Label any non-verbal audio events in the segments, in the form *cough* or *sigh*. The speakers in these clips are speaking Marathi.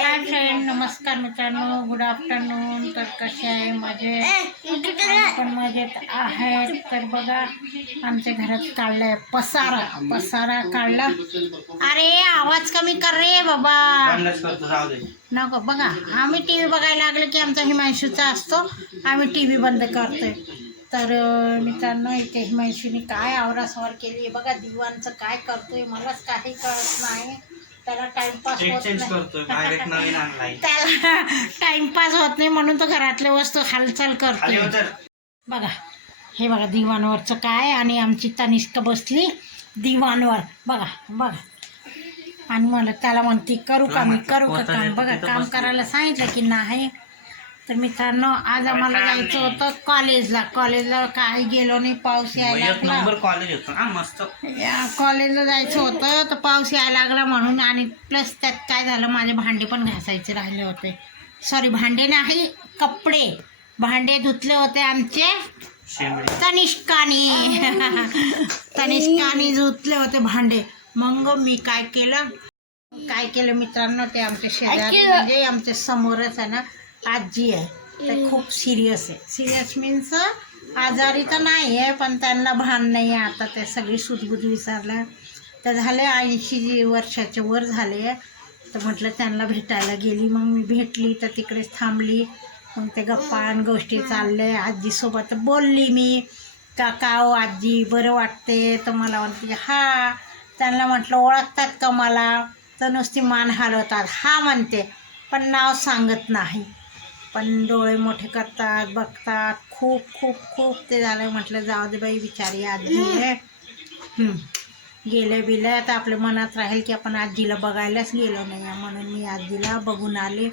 हाय फ्रेंड नमस्कार मित्रांनो गुड आफ्टरनून. तर कसे आहे? माझे पण मजेत आहेत. तर बघा आमच्या घरात काढलाय पसारा. पसारा काढला. अरे आवाज कमी कर रे बाबा. बंदच करतो जाऊ दे. नको बघा आम्ही टी व्ही बघायला लागलो की आमचा हिमांशूचा असतो. आम्ही टी व्ही बंद करतोय. तर मित्रांनो इथे हिमांशूने काय आवरासवर केली आहे बघा दिवाणचं काय करतोय? मलाच काही कळत नाही. त्याला टाइमपास होत करतोय नाही. नवीन आणलाय *laughs* त्याला टाइमपास होत नाही म्हणून तो घरातल्या वस्तू हालचाल खाली उतर. बघा हे बघा दिवाणवरचं काय आणि आमची तनिष्का बसली दिवाणवर. बघा बघा. आणि मला त्याला म्हणते करू का मी करू का काम? बघा काम करायला सांगितलं की नाही. तर मित्रांनो आज आम्हाला जायचं होतं कॉलेजला. कॉलेजला काही गेलो नाही पाऊस यायला लागला. नंबर कॉलेज होतं मस्त. कॉलेजला जायचं होतं तर पाऊस यायला लागला म्हणून आणि प्लस त्यात काय झालं माझे भांडे पण घासायचे राहिले होते. सॉरी भांडे नाही कपडे. भांडे धुतले होते आमचे. तनिष्कानी. तनिष्कानी धुतले होते भांडे. मग मी काय केलं? काय केलं मित्रांनो ते आमच्या शेजारी म्हणजे आमच्या समोरच आहे ना आजी आहे. ते खूप सिरियस आहे. सिरियस मीन्स आजारी तर नाही आहे पण त्यांना भान नाही आहे. आता ते सगळी सुदबुद विचारलं तर झाले ऐंशी वर्षाचे वर झाले तर म्हटलं त्यांना भेटायला गेली. मग मी भेटली तर तिकडेच थांबली. मग ते गप्पा आणि गोष्टी चालले आजीसोबत बोलली मी का का हो आजी? बरं वाटते. तर मला म्हणते हा. त्यांना म्हटलं ओळखतात का मला? तर नुसती मान हलवतात. हा म्हणते पण नाव सांगत नाही. पण डोळे मोठे करतात बघतात. खूप खूप खूप ते झालं म्हटलं जाऊ दे बाई बिचारी आजी गेले बिले आता आपल्या मनात राहील की आपण आजीला बघायलाच गेलो नाही. म्हणून मी आजीला बघून आले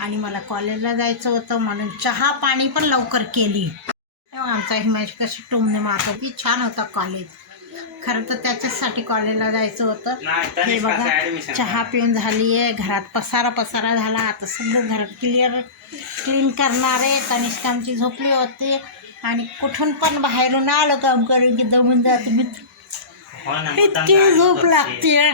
आणि मला कॉलेजला जायचं होतं म्हणून चहा पाणी पण लवकर केली. आमचा हिमांश कशी टुमणे मारतो की छान होता कॉलेज. खरं तर त्याच्याचसाठी कॉलेजला जायचं होतं. हे बघा चहा पिऊन झाली आहे घरात पसारा पसारा झाला आता सगळं घर क्लिअर क्लीन करणारे तनिष्का आमची झोपली होती आणि कुठून पण बाहेरून आलं काम करून की दमून जाते मित्र. हो इतकी झोप. लागते